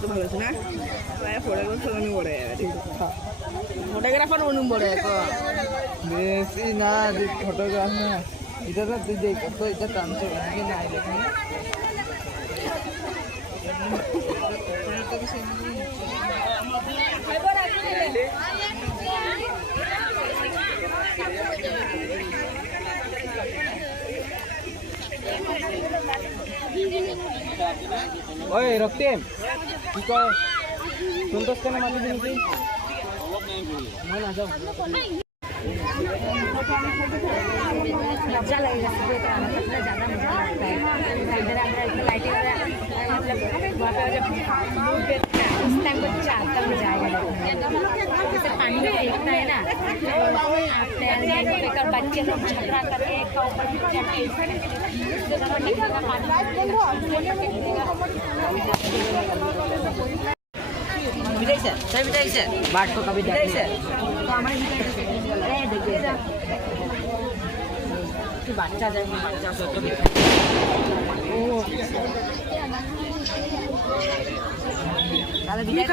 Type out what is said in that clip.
তো ভালো আছে না ফটোগ্রাফার অনু বড় ফটোগ্রাফার অনু বড় বেশি না ফটোগ্রাফ না এটা তো তুই দেখ তো এটা টানছো এদিকে না দেখি ওই রক্তিম কি কয় সন্তোষ কেন মাটি দিনছি না না যাও अच्छा लगेगा सुबह का मतलब ज़्यादा मज़ा आता है इधर अंदर लाइटिंग मतलब वहाँ पे जब मूड देखते हैं उस टाइम को ज़्यादा मज़ा आएगा जैसे पानी में फेंकता है ना फेंकर बच्चे लोग झगड़ा करके एक का ऊपर विजय से बाट तो कभी विजय से तो हमारे देखिए বাচ্চা যায় বাচ্চা সত্য ও তাহলে বিজয়